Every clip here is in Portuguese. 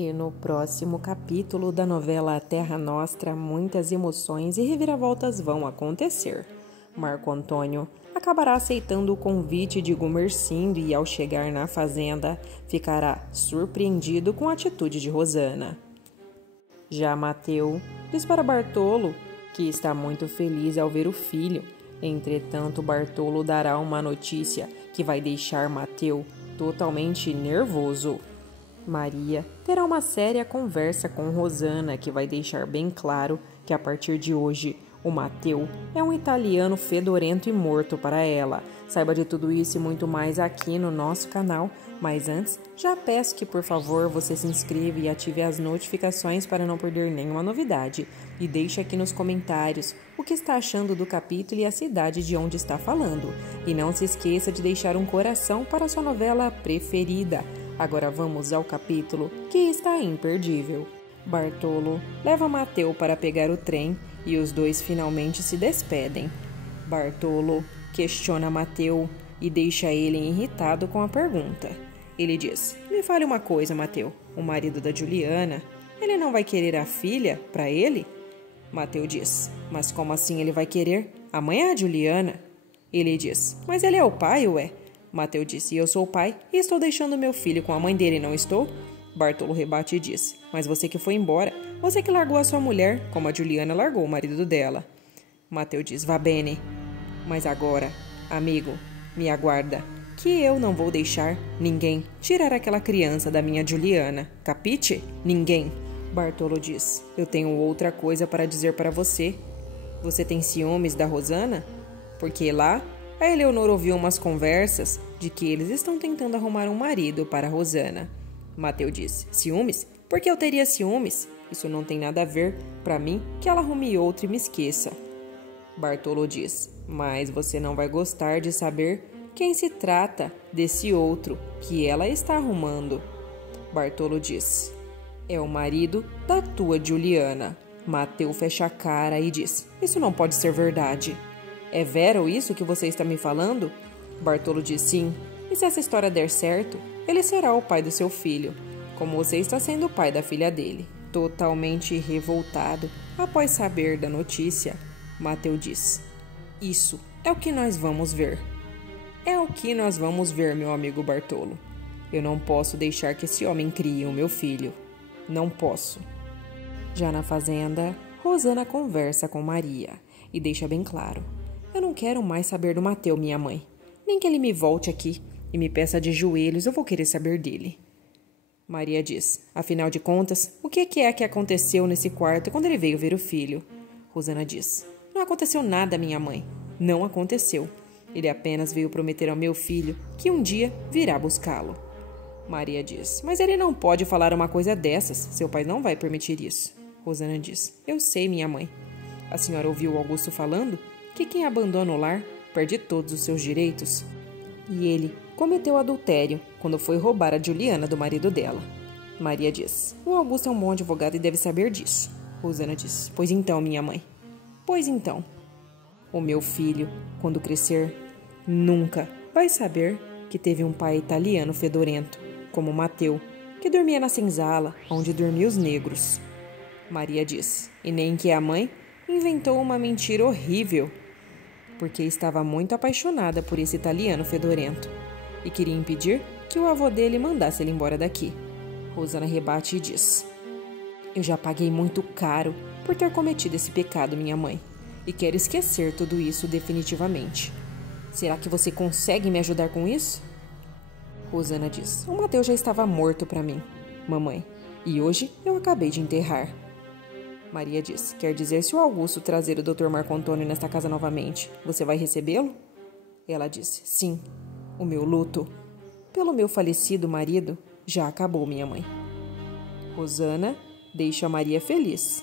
E no próximo capítulo da novela Terra Nostra, muitas emoções e reviravoltas vão acontecer. Marco Antônio acabará aceitando o convite de Gumersindo e, ao chegar na fazenda, ficará surpreendido com a atitude de Rosana. Já Mateu diz para Bartolo que está muito feliz ao ver o filho. Entretanto, Bartolo dará uma notícia que vai deixar Mateu totalmente nervoso. Maria terá uma séria conversa com Rosana que vai deixar bem claro que a partir de hoje o Mateu é um italiano fedorento e morto para ela. Saiba de tudo isso e muito mais aqui no nosso canal, mas antes já peço que por favor você se inscreva e ative as notificações para não perder nenhuma novidade e deixe aqui nos comentários o que está achando do capítulo e a cidade de onde está falando. E não se esqueça de deixar um coração para a sua novela preferida. Agora vamos ao capítulo que está imperdível. Bartolo leva Mateu para pegar o trem e os dois finalmente se despedem. Bartolo questiona Mateu e deixa ele irritado com a pergunta. Ele diz: "Me fale uma coisa, Mateu. O marido da Juliana, ele não vai querer a filha para ele?" Mateu diz: "Mas como assim ele vai querer? A mãe é a Juliana." Ele diz: "Mas ele é o pai, ué." Mateu disse: "Eu sou o pai e estou deixando meu filho com a mãe dele, não estou?" Bartolo rebate e diz: "Mas você que foi embora, você que largou a sua mulher, como a Juliana largou o marido dela." Mateu diz: "Va bene. Mas agora, amigo, me aguarda, que eu não vou deixar ninguém tirar aquela criança da minha Juliana. Capite? Ninguém." Bartolo diz: "Eu tenho outra coisa para dizer para você. Você tem ciúmes da Rosana? Porque lá a Eleonora ouviu umas conversas de que eles estão tentando arrumar um marido para Rosana." Mateu disse: "Ciúmes? Por que eu teria ciúmes? Isso não tem nada a ver para mim que ela arrume outro e me esqueça." Bartolo diz: "Mas você não vai gostar de saber quem se trata desse outro que ela está arrumando." Bartolo diz: "É o marido da tua Juliana." Mateu fecha a cara e diz: "Isso não pode ser verdade." "É vero isso que você está me falando?" Bartolo diz: "Sim. E se essa história der certo, ele será o pai do seu filho, como você está sendo o pai da filha dele." Totalmente revoltado, após saber da notícia, Mateu diz: "Isso é o que nós vamos ver." "É o que nós vamos ver, meu amigo Bartolo. Eu não posso deixar que esse homem crie o meu filho. Não posso." Já na fazenda, Rosana conversa com Maria e deixa bem claro: "Eu não quero mais saber do Mateu, minha mãe. Nem que ele me volte aqui e me peça de joelhos, eu vou querer saber dele." Maria diz: "Afinal de contas, o que é que aconteceu nesse quarto quando ele veio ver o filho?" Rosana diz: "Não aconteceu nada, minha mãe. Não aconteceu. Ele apenas veio prometer ao meu filho que um dia virá buscá-lo." Maria diz: "Mas ele não pode falar uma coisa dessas. Seu pai não vai permitir isso." Rosana diz: "Eu sei, minha mãe. A senhora ouviu Augusto falando que quem abandona o lar perde todos os seus direitos. E ele cometeu adultério quando foi roubar a Juliana do marido dela." Maria diz: "O Augusto é um bom advogado e deve saber disso." Rosana diz: "Pois então, minha mãe. Pois então. O meu filho, quando crescer, nunca vai saber que teve um pai italiano fedorento, como Mateu, que dormia na senzala onde dormiam os negros." Maria diz: "E nem que a mãe inventou uma mentira horrível, porque estava muito apaixonada por esse italiano fedorento e queria impedir que o avô dele mandasse ele embora daqui." Rosana rebate e diz: "Eu já paguei muito caro por ter cometido esse pecado, minha mãe, e quero esquecer tudo isso definitivamente. Será que você consegue me ajudar com isso?" Rosana diz: "O Mateu já estava morto para mim, mamãe, e hoje eu acabei de enterrar." Maria diz: "Quer dizer, se o Augusto trazer o Dr. Marco Antônio nesta casa novamente, você vai recebê-lo?" Ela diz: "Sim. O meu luto pelo meu falecido marido já acabou, minha mãe." Rosana deixa Maria feliz.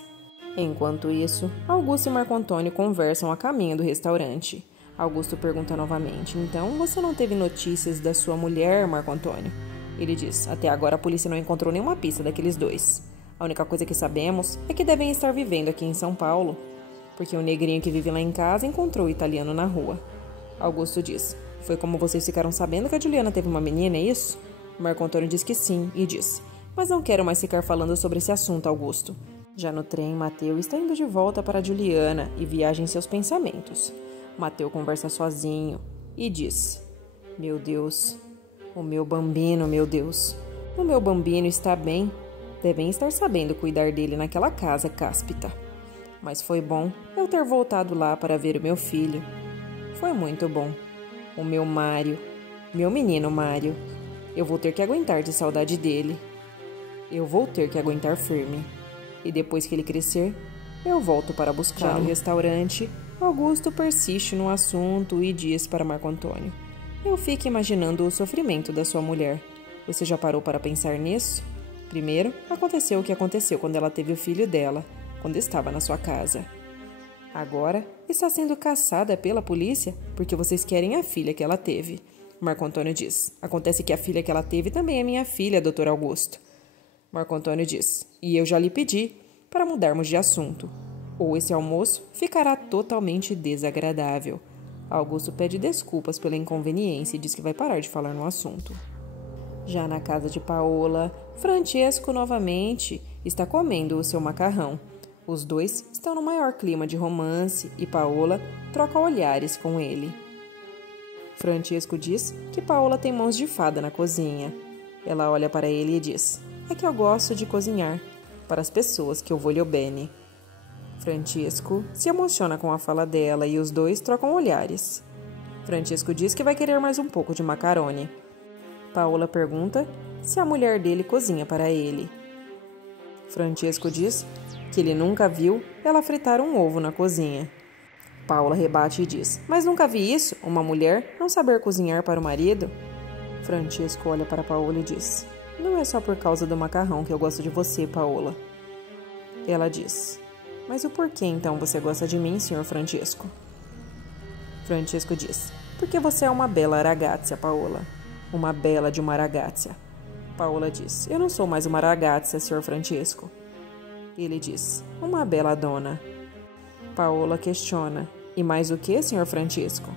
Enquanto isso, Augusto e Marco Antônio conversam a caminho do restaurante. Augusto pergunta novamente: "Então, você não teve notícias da sua mulher, Marco Antônio?" Ele diz: "Até agora a polícia não encontrou nenhuma pista daqueles dois. A única coisa que sabemos é que devem estar vivendo aqui em São Paulo, porque o negrinho que vive lá em casa encontrou o italiano na rua." Augusto diz: "Foi como vocês ficaram sabendo que a Juliana teve uma menina, é isso?" Marco Antônio diz que sim e diz: Mas não quero mais ficar falando sobre esse assunto, Augusto. Já no trem, Mateu está indo de volta para Juliana e viaja em seus pensamentos. Mateu conversa sozinho e diz: Meu Deus, o meu bambino, meu Deus. O meu bambino está bem. Devem estar sabendo cuidar dele naquela casa cáspita. Mas foi bom eu ter voltado lá para ver o meu filho. Foi muito bom. O meu Mário, meu menino Mário. Eu vou ter que aguentar de saudade dele. Eu vou ter que aguentar firme. E depois que ele crescer, eu volto para buscá-lo. Já no restaurante, Augusto persiste no assunto e diz para Marco Antônio: Eu fico imaginando o sofrimento da sua mulher. Você já parou para pensar nisso? Primeiro, aconteceu o que aconteceu quando ela teve o filho dela, quando estava na sua casa. Agora, está sendo caçada pela polícia porque vocês querem a filha que ela teve. Marco Antônio diz: Acontece que a filha que ela teve também é minha filha, Dr. Augusto. Marco Antônio diz: E eu já lhe pedi para mudarmos de assunto. Ou esse almoço ficará totalmente desagradável. Augusto pede desculpas pela inconveniência e diz que vai parar de falar no assunto. Já na casa de Paola, Francesco novamente está comendo o seu macarrão. Os dois estão no maior clima de romance e Paola troca olhares com ele. Francesco diz que Paola tem mãos de fada na cozinha. Ela olha para ele e diz: É que eu gosto de cozinhar para as pessoas que eu voglio bene. Francesco se emociona com a fala dela e os dois trocam olhares. Francesco diz que vai querer mais um pouco de macarone. Paola pergunta se a mulher dele cozinha para ele. Francesco diz que ele nunca viu ela fritar um ovo na cozinha. Paola rebate e diz: Mas nunca vi isso, uma mulher não saber cozinhar para o marido? Francesco olha para Paola e diz: Não é só por causa do macarrão que eu gosto de você, Paola. Ela diz: Mas o porquê então você gosta de mim, Sr. Francesco? Francesco diz: Porque você é uma bela ragazza, Paola. Uma bela de uma ragazza. Paola diz: Eu não sou mais uma ragazza, Sr. Francesco. Ele diz: Uma bela dona. Paola questiona: E mais o que, Sr. Francesco?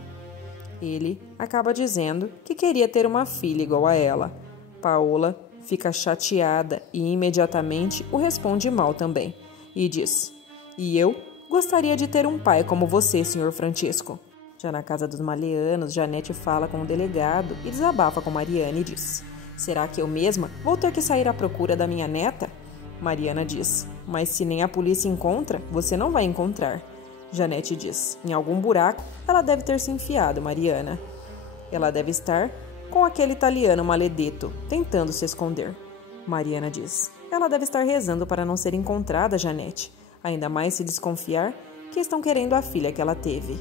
Ele acaba dizendo que queria ter uma filha igual a ela. Paola fica chateada e imediatamente o responde mal também. E diz: E eu gostaria de ter um pai como você, Sr. Francesco. Já na casa dos Maleanos, Janete fala com o delegado e desabafa com Mariana e diz: Será que eu mesma vou ter que sair à procura da minha neta? Mariana diz: Mas se nem a polícia encontra, você não vai encontrar. Janete diz: Em algum buraco ela deve ter se enfiado, Mariana. Ela deve estar com aquele italiano maledetto, tentando se esconder. Mariana diz: Ela deve estar rezando para não ser encontrada, Janete. Ainda mais se desconfiar que estão querendo a filha que ela teve.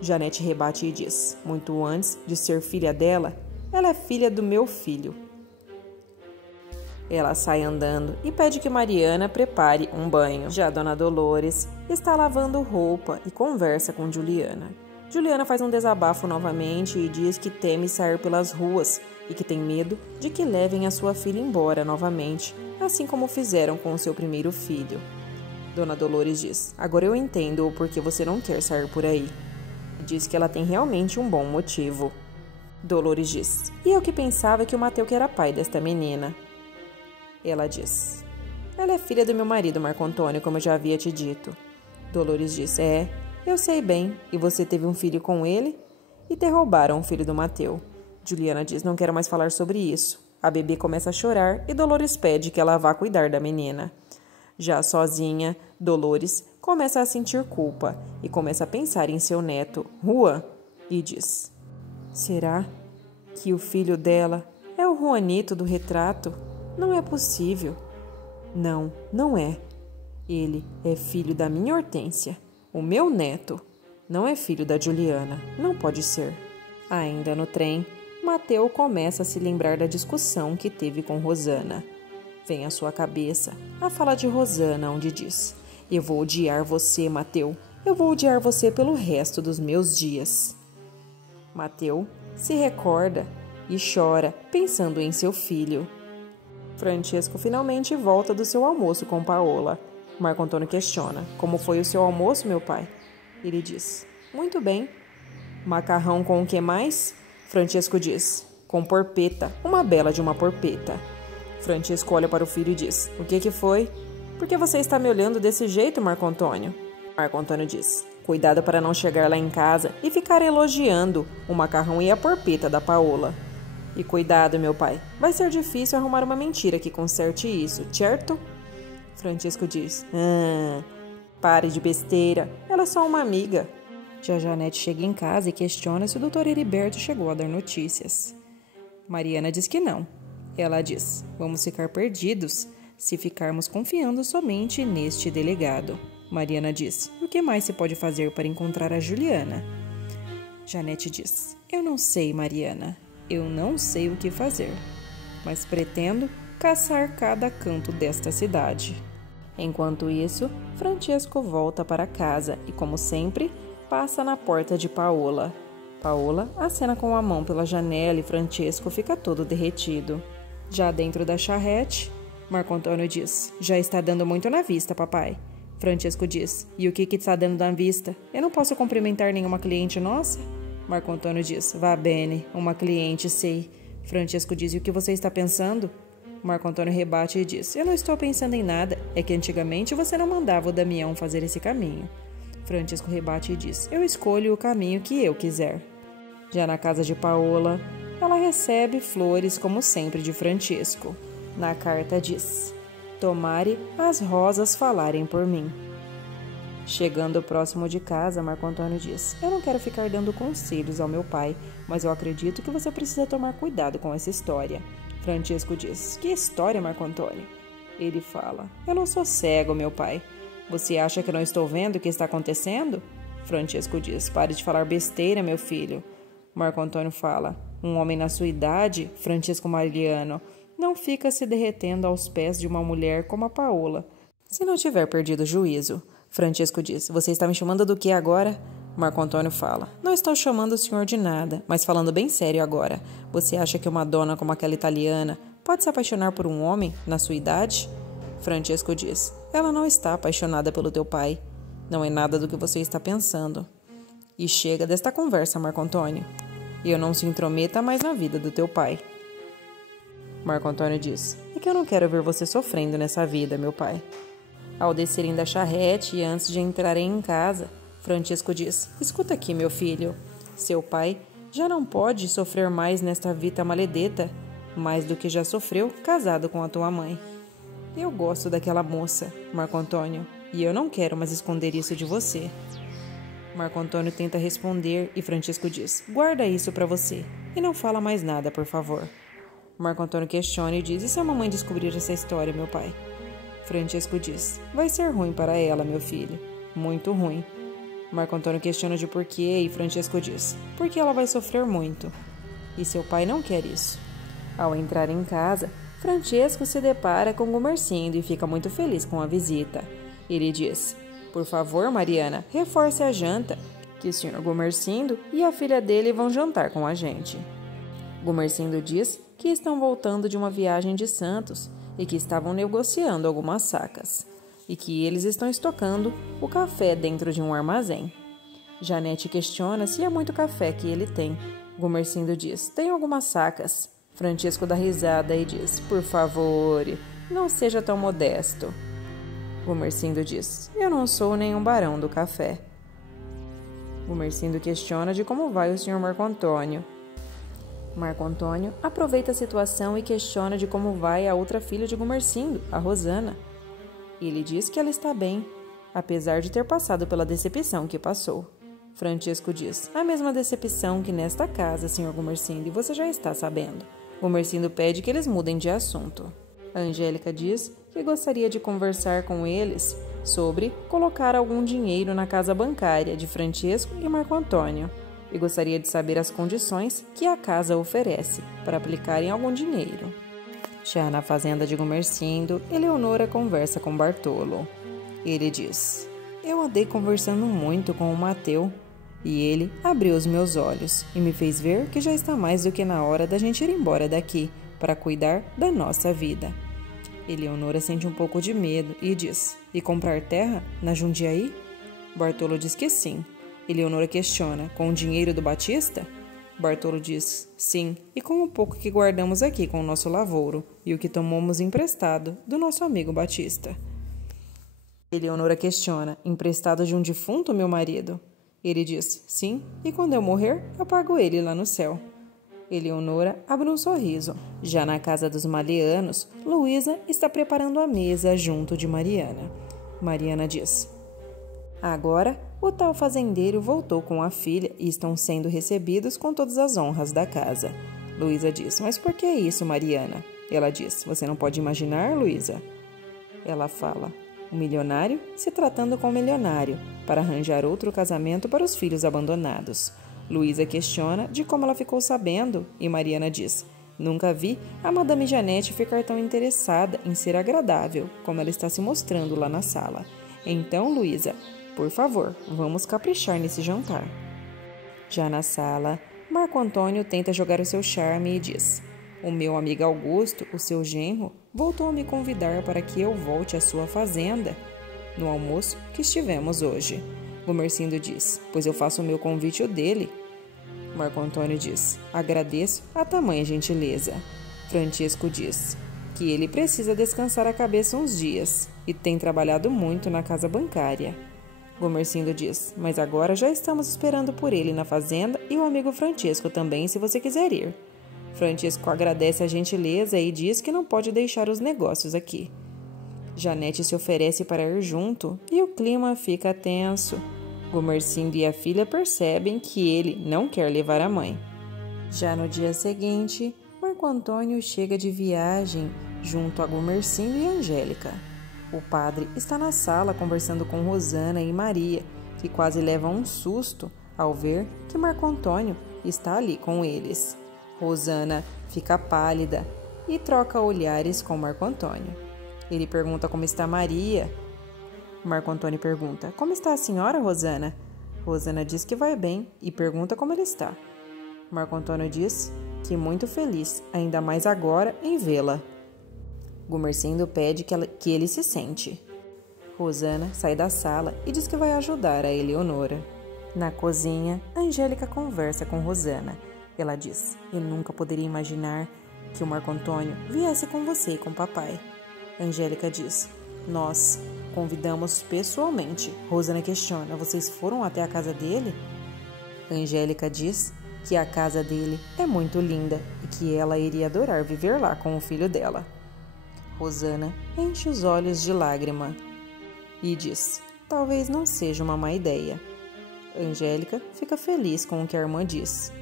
Janete rebate e diz: Muito antes de ser filha dela, ela é filha do meu filho. Ela sai andando e pede que Mariana prepare um banho. Já Dona Dolores está lavando roupa e conversa com Juliana. Juliana faz um desabafo novamente e diz que teme sair pelas ruas e que tem medo de que levem a sua filha embora novamente, assim como fizeram com o seu primeiro filho. Dona Dolores diz: Agora eu entendo o porquê você não quer sair por aí. Diz que ela tem realmente um bom motivo. Dolores diz: E eu que pensava que o Mateu que era pai desta menina. Ela diz: Ela é filha do meu marido, Marco Antônio, como eu já havia te dito. Dolores diz: É, eu sei bem. E você teve um filho com ele? E te roubaram o filho do Mateu. Juliana diz: Não quero mais falar sobre isso. A bebê começa a chorar e Dolores pede que ela vá cuidar da menina. Já sozinha, Dolores começa a sentir culpa e começa a pensar em seu neto, Juan, e diz: Será que o filho dela é o Juanito do retrato? Não é possível. Não, não é. Ele é filho da minha Hortência. O meu neto não é filho da Juliana. Não pode ser. Ainda no trem, Mateu começa a se lembrar da discussão que teve com Rosana. Vem à sua cabeça a fala de Rosana, onde diz: Eu vou odiar você, Mateu. Eu vou odiar você pelo resto dos meus dias. Mateu se recorda e chora, pensando em seu filho. Francesco finalmente volta do seu almoço com Paola. Marco Antônio questiona: Como foi o seu almoço, meu pai? Ele diz: Muito bem. Macarrão com o que mais? Francesco diz: Com porpeta, uma bela de uma porpeta. Francisco olha para o filho e diz: O que foi? Por que você está me olhando desse jeito, Marco Antônio? Marco Antônio diz: Cuidado para não chegar lá em casa e ficar elogiando o macarrão e a porpeta da Paola. E cuidado, meu pai, vai ser difícil arrumar uma mentira que conserte isso, certo? Francisco diz: Pare de besteira, ela é só uma amiga. Já Janete chega em casa e questiona se o Dr. Heriberto chegou a dar notícias. Mariana diz que não. Ela diz: Vamos ficar perdidos se ficarmos confiando somente neste delegado. Mariana diz: O que mais se pode fazer para encontrar a Juliana? Janete diz: Eu não sei, Mariana. Eu não sei o que fazer, mas pretendo caçar cada canto desta cidade. Enquanto isso, Francisco volta para casa e, como sempre, passa na porta de Paola. Paola acena com a mão pela janela e Francisco fica todo derretido. Já dentro da charrete, Marco Antônio diz: Já está dando muito na vista, papai. Francisco diz: E o que está dando na vista? Eu não posso cumprimentar nenhuma cliente nossa? Marco Antônio diz: Vá bene, uma cliente, sei. Francisco diz: E o que você está pensando? Marco Antônio rebate e diz: Eu não estou pensando em nada, é que antigamente você não mandava o Damião fazer esse caminho. Francisco rebate e diz: Eu escolho o caminho que eu quiser. Já na casa de Paola, ela recebe flores como sempre de Francisco. Na carta diz: Tomare as rosas falarem por mim. Chegando próximo de casa, Marco Antônio diz: Eu não quero ficar dando conselhos ao meu pai, mas eu acredito que você precisa tomar cuidado com essa história. Francisco diz: Que história, Marco Antônio? Ele fala: Eu não sou cego, meu pai. Você acha que eu não estou vendo o que está acontecendo? Francisco diz: Pare de falar besteira, meu filho. Marco Antônio fala: Um homem na sua idade, Francisco Mariano, não fica se derretendo aos pés de uma mulher como a Paola, se não tiver perdido o juízo. Francisco diz: Você está me chamando do que agora? Marco Antônio fala: Não estou chamando o senhor de nada, mas falando bem sério agora. Você acha que uma dona como aquela italiana pode se apaixonar por um homem na sua idade? Francisco diz: Ela não está apaixonada pelo teu pai. Não é nada do que você está pensando. E chega desta conversa, Marco Antônio. Eu não se intrometa mais na vida do teu pai. Marco Antônio diz: É que eu não quero ver você sofrendo nessa vida, meu pai. Ao descerem da charrete e antes de entrarem em casa, Francisco diz: Escuta aqui, meu filho. Seu pai já não pode sofrer mais nesta vida maledeta, mais do que já sofreu casado com a tua mãe. Eu gosto daquela moça, Marco Antônio, e eu não quero mais esconder isso de você. Marco Antônio tenta responder e Francisco diz: Guarda isso para você e não fala mais nada, por favor. Marco Antônio questiona e diz: E se a mamãe descobrir essa história, meu pai? Francisco diz: Vai ser ruim para ela, meu filho. Muito ruim. Marco Antônio questiona de porquê e Francisco diz: Porque ela vai sofrer muito. E seu pai não quer isso. Ao entrar em casa, Francisco se depara com Gumercindo e fica muito feliz com a visita. Ele diz: Por favor, Mariana, reforce a janta, que o senhor Gumercindo e a filha dele vão jantar com a gente. Gumercindo diz que estão voltando de uma viagem de Santos e que estavam negociando algumas sacas, e que eles estão estocando o café dentro de um armazém. Janete questiona se é muito café que ele tem. Gumercindo diz: Tem algumas sacas. Francisco dá risada e diz: Por favor, não seja tão modesto. Gumercindo diz: Eu não sou nenhum barão do café. Gumercindo questiona de como vai o senhor Marco Antônio. Marco Antônio aproveita a situação e questiona de como vai a outra filha de Gumercindo, a Rosana. Ele diz que ela está bem, apesar de ter passado pela decepção que passou. Francisco diz: A mesma decepção que nesta casa, senhor Gumercindo, e você já está sabendo. Gumercindo pede que eles mudem de assunto. A Angélica diz que gostaria de conversar com eles sobre colocar algum dinheiro na casa bancária de Francisco e Marco Antônio. E gostaria de saber as condições que a casa oferece para aplicarem algum dinheiro. Já na fazenda de Gumercindo, Eleonora conversa com Bartolo. Ele diz: Eu andei conversando muito com o Mateu e ele abriu os meus olhos e me fez ver que já está mais do que na hora da gente ir embora daqui para cuidar da nossa vida. Eleonora sente um pouco de medo e diz: E comprar terra na Jundiaí? Bartolo diz que sim. Eleonora questiona: Com o dinheiro do Batista? Bartolo diz: sim, e com o pouco que guardamos aqui com o nosso lavouro e o que tomamos emprestado do nosso amigo Batista. Eleonora questiona: emprestado de um defunto, meu marido? Ele diz: sim, e quando eu morrer, eu pago ele lá no céu. Eleonora abre um sorriso. Já na casa dos Malianos, Luísa está preparando a mesa junto de Mariana. Mariana diz: agora, o tal fazendeiro voltou com a filha e estão sendo recebidos com todas as honras da casa. Luísa diz: mas por que isso, Mariana? Ela diz: você não pode imaginar, Luísa? Ela fala: um milionário se tratando com um milionário, para arranjar outro casamento para os filhos abandonados. Luísa questiona de como ela ficou sabendo e Mariana diz: nunca vi a Madame Janete ficar tão interessada em ser agradável como ela está se mostrando lá na sala. Então, Luísa, por favor, vamos caprichar nesse jantar. Já na sala, Marco Antônio tenta jogar o seu charme e diz: o meu amigo Augusto, o seu genro, voltou a me convidar para que eu volte à sua fazenda no almoço que estivemos hoje. Gumercindo diz: pois eu faço o meu convite o dele. Marco Antônio diz: agradeço a tamanha gentileza. Francisco diz que ele precisa descansar a cabeça uns dias e tem trabalhado muito na casa bancária. Gumercindo diz: mas agora já estamos esperando por ele na fazenda e o amigo Francisco também, se você quiser ir. Francisco agradece a gentileza e diz que não pode deixar os negócios aqui. Janete se oferece para ir junto e o clima fica tenso. Gumercindo e a filha percebem que ele não quer levar a mãe. Já no dia seguinte, Marco Antônio chega de viagem junto a Gumercindo e Angélica. O padre está na sala conversando com Rosana e Maria, que quase levam um susto ao ver que Marco Antônio está ali com eles. Rosana fica pálida e troca olhares com Marco Antônio. Ele pergunta como está Maria. Marco Antônio pergunta: como está a senhora, Rosana? Rosana diz que vai bem e pergunta como ele está. Marco Antônio diz que muito feliz, ainda mais agora em vê-la. Gumercindo pede que ele se sente. Rosana sai da sala e diz que vai ajudar a Eleonora. Na cozinha, Angélica conversa com Rosana. Ela diz: eu nunca poderia imaginar que o Marco Antônio viesse com você e com papai. Angélica diz: nós convidamos pessoalmente. Rosana questiona: vocês foram até a casa dele? Angélica diz que a casa dele é muito linda e que ela iria adorar viver lá com o filho dela. Rosana enche os olhos de lágrima e diz: talvez não seja uma má ideia. Angélica fica feliz com o que a irmã diz.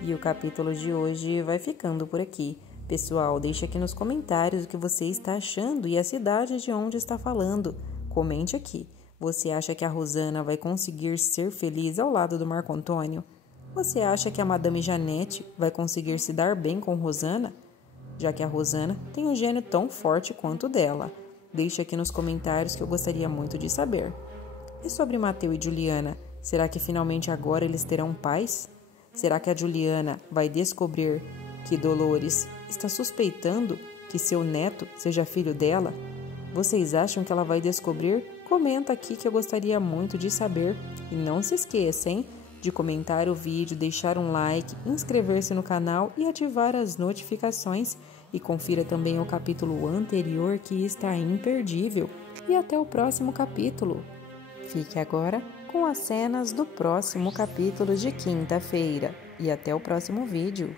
E o capítulo de hoje vai ficando por aqui. Pessoal, deixe aqui nos comentários o que você está achando e a cidade de onde está falando. Comente aqui. Você acha que a Rosana vai conseguir ser feliz ao lado do Marco Antônio? Você acha que a Madame Janete vai conseguir se dar bem com Rosana? Já que a Rosana tem um gênio tão forte quanto o dela. Deixe aqui nos comentários que eu gostaria muito de saber. E sobre Mateu e Juliana, será que finalmente agora eles terão paz? Será que a Juliana vai descobrir que Dolores está suspeitando que seu neto seja filho dela? Vocês acham que ela vai descobrir? Comenta aqui que eu gostaria muito de saber. E não se esqueça, hein, de comentar o vídeo, deixar um like, inscrever-se no canal e ativar as notificações. E confira também o capítulo anterior que está imperdível. E até o próximo capítulo. Fique agora com as cenas do próximo capítulo de quinta-feira. E até o próximo vídeo.